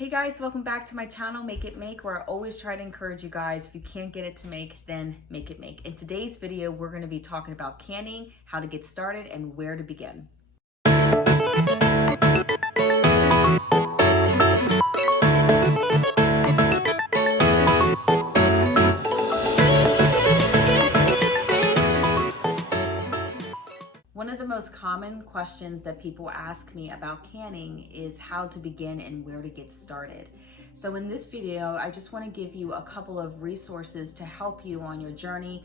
Hey guys, welcome back to my channel, Make It Make, where I always try to encourage you guys, if you can't get it to make, then make it make. In today's video, we're going to be talking about canning, how to get started, and where to begin. One of the most common questions that people ask me about canning is how to begin and where to get started. So in this video, I just want to give you a couple of resources to help you on your journey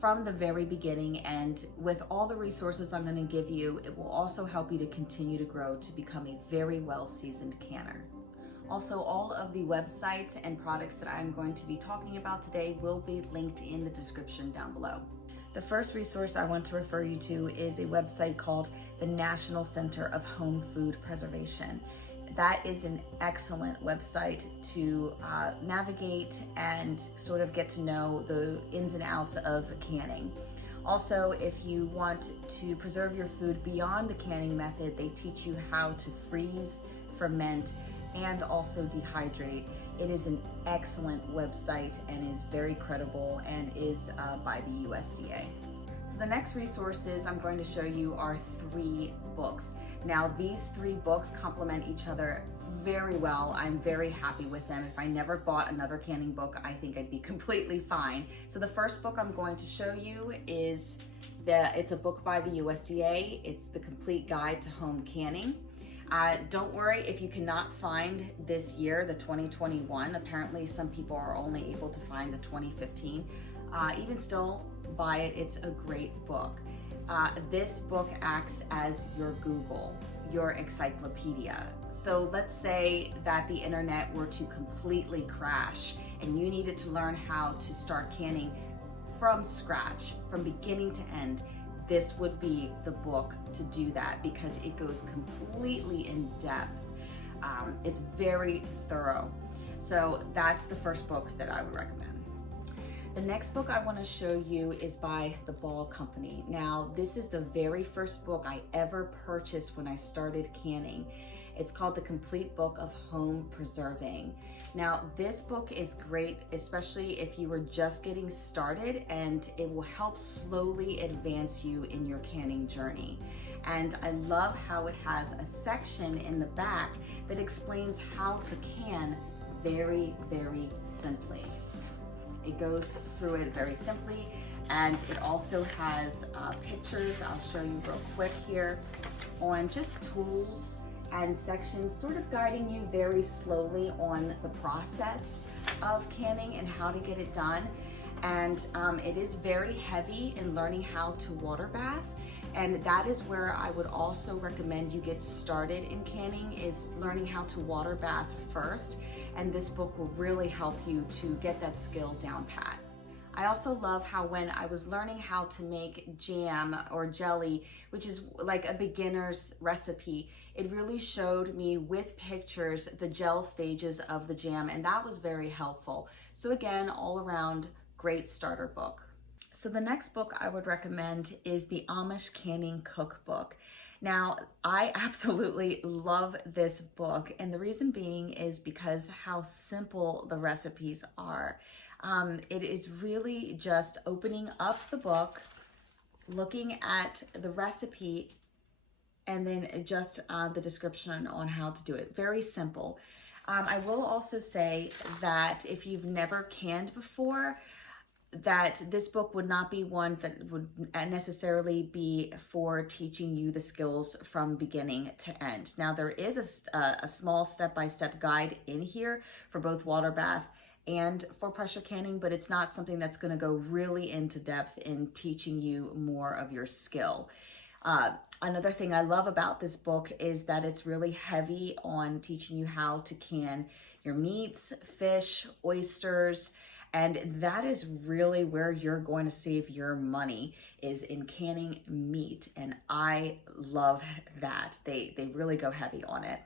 from the very beginning. And with all the resources I'm going to give you, it will also help you to continue to grow to become a very well-seasoned canner. Also, all of the websites and products that I'm going to be talking about today will be linked in the description down below. The first resource I want to refer you to is a website called the National Center of Home Food Preservation. That is an excellent website to navigate and sort of get to know the ins and outs of canning. Also, if you want to preserve your food beyond the canning method, they teach you how to freeze, ferment, and also dehydrate. It is an excellent website and is very credible and is by the USDA. So the next resources I'm going to show you are 3 books. Now these 3 books complement each other very well. I'm very happy with them. If I never bought another canning book, I think I'd be completely fine. So the first book I'm going to show you is it's a book by the USDA. It's The Complete Guide to Home Canning. Don't worry if you cannot find this year, the 2021. Apparently some people are only able to find the 2015. Even still, buy it. It's a great book. This book acts as your Google, your encyclopedia. So let's say that the internet were to completely crash and you needed to learn how to start canning from scratch, from beginning to end. This would be the book to do that because it goes completely in depth. It's very thorough. So that's the first book that I would recommend. The next book I want to show you is by the Ball Company. Now, this is the very first book I ever purchased when I started canning. It's called The Complete Book of Home Preserving. Now, this book is great, especially if you were just getting started, and it will help slowly advance you in your canning journey. And I love how it has a section in the back that explains how to can very, very simply. It goes through it very simply, and it also has pictures. I'll show you real quick here on just tools and sections, sort of guiding you very slowly on the process of canning and how to get it done. And it is very heavy in learning how to water bath. And that is where I would also recommend you get started in canning, is learning how to water bath first. And this book will really help you to get that skill down pat. I also love how when I was learning how to make jam or jelly, which is like a beginner's recipe, it really showed me with pictures the gel stages of the jam, and that was very helpful. So again, all around great starter book. So the next book I would recommend is the Amish Canning Cookbook. Now, I absolutely love this book, and the reason being is because how simple the recipes are. It is really just opening up the book, looking at the recipe, and then just the description on how to do it. Very simple. I will also say that if you've never canned before, that this book would not be one that would necessarily be for teaching you the skills from beginning to end. Now, there is a small step-by-step guide in here for both water bath and for pressure canning, but it's not something that's going to go really into depth in teaching you more of your skill. Another thing I love about this book is that it's really heavy on teaching you how to can your meats, fish, oysters, and that is really where you're going to save your money, is in canning meat. And I love that. They really go heavy on it.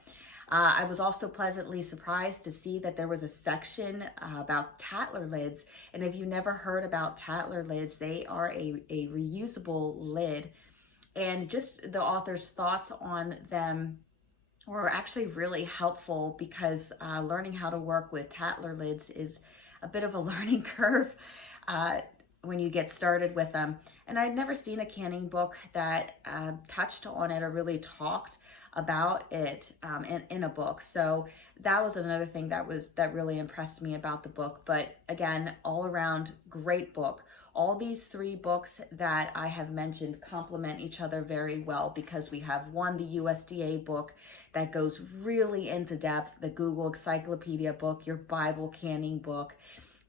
I was also pleasantly surprised to see that there was a section about Tattler lids. And if you never heard about Tattler lids, they are a reusable lid. And just the author's thoughts on them were actually really helpful because learning how to work with Tattler lids is a bit of a learning curve when you get started with them. And I'd never seen a canning book that touched on it or really talked about it in a book. So that was another thing that really impressed me about the book. But again, all around great book. All these three books that I have mentioned complement each other very well because we have one, the USDA book that goes really into depth, the Google Encyclopedia book, your Bible canning book,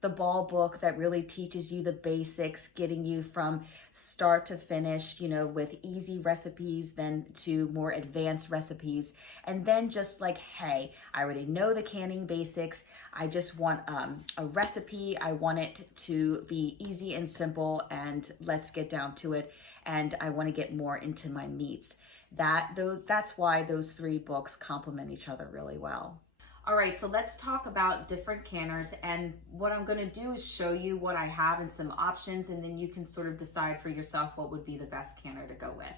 the Ball book that really teaches you the basics, getting you from start to finish, you know, with easy recipes, then to more advanced recipes. And then just like, hey, I already know the canning basics. I just want a recipe. I want it to be easy and simple, and let's get down to it. And I want to get more into my meats. That's why those three books complement each other really well. All right, so let's talk about different canners, and what I'm gonna do is show you what I have and some options, and then you can sort of decide for yourself what would be the best canner to go with.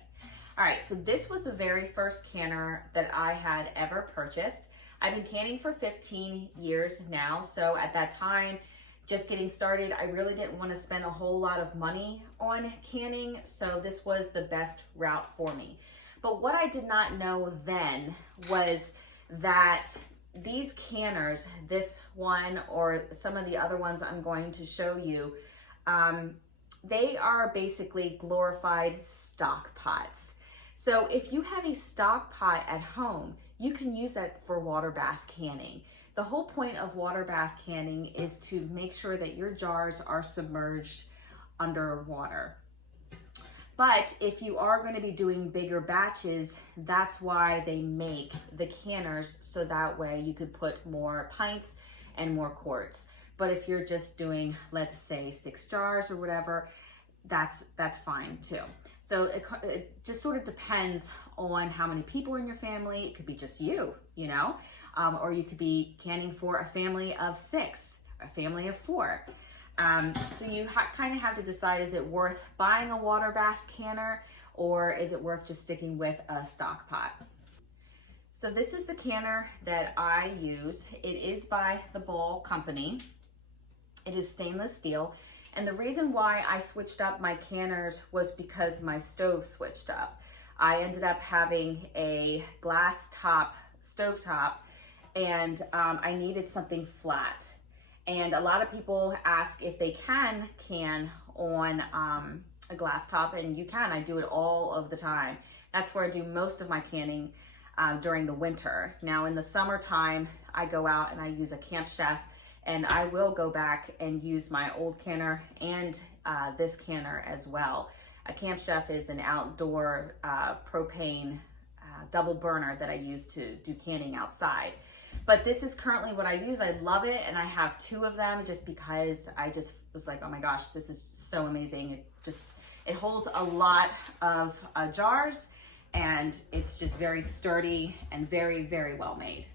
All right, so this was the very first canner that I had ever purchased. I've been canning for 15 years now, so at that time, just getting started, I really didn't want to spend a whole lot of money on canning, so this was the best route for me. But what I did not know then was that these canners, this one or some of the other ones I'm going to show you, they are basically glorified stock pots. So if you have a stock pot at home, you can use that for water bath canning. The whole point of water bath canning is to make sure that your jars are submerged under water. But if you are going to be doing bigger batches, that's why they make the canners, so that way you could put more pints and more quarts. But if you're just doing, let's say 6 jars or whatever, that's fine too. So it just sort of depends on how many people are in your family. It could be just you, you know, or you could be canning for a family of 6, a family of 4. So you kind of have to decide, is it worth buying a water bath canner, or is it worth just sticking with a stock pot? So this is the canner that I use. It is by the Ball company. It is stainless steel. And the reason why I switched up my canners was because my stove switched up. I ended up having a glass top stovetop, and I needed something flat. And a lot of people ask if they can on a glass top, and you can. I do it all of the time. That's where I do most of my canning during the winter. Now in the summertime, I go out and I use a Camp Chef, and I will go back and use my old canner and this canner as well. A Camp Chef is an outdoor propane double burner that I use to do canning outside. But this is currently what I use. I love it, and I have 2 of them just because I just was like, oh my gosh, this is so amazing. It holds a lot of jars, and it's just very sturdy and very, very well made.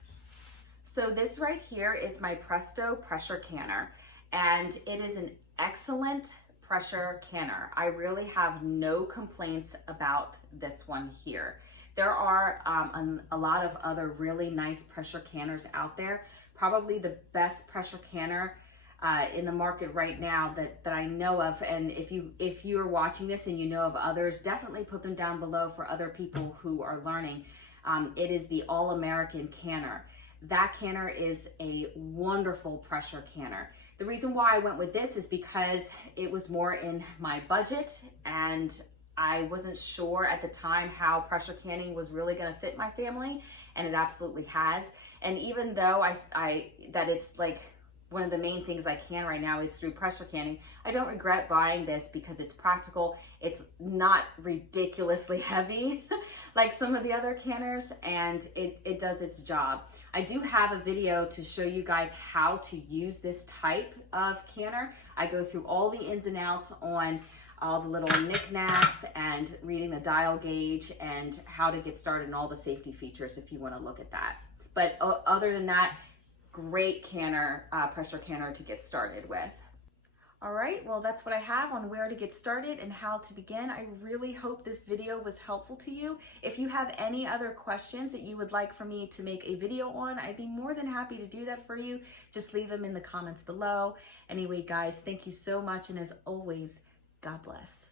So this right here is my Presto pressure canner, and it is an excellent pressure canner. I really have no complaints about this one here. There are a lot of other really nice pressure canners out there. Probably the best pressure canner in the market right now that I know of, and if you are watching this and you know of others, definitely put them down below for other people who are learning. It is the All American canner. That canner is a wonderful pressure canner. The reason why I went with this is because it was more in my budget, and I wasn't sure at the time how pressure canning was really going to fit my family, and it absolutely has. And even though that it's like one of the main things I can right now is through pressure canning, I don't regret buying this because it's practical. It's not ridiculously heavy like some of the other canners, and it does its job. I do have a video to show you guys how to use this type of canner. I go through all the ins and outs on all the little knickknacks and reading the dial gauge and how to get started and all the safety features if you want to look at that. But other than that, great canner, pressure canner to get started with. All right, well, that's what I have on where to get started and how to begin. I really hope this video was helpful to you. If you have any other questions that you would like for me to make a video on, I'd be more than happy to do that for you. Just leave them in the comments below. Anyway, guys, thank you so much. And as always, God bless.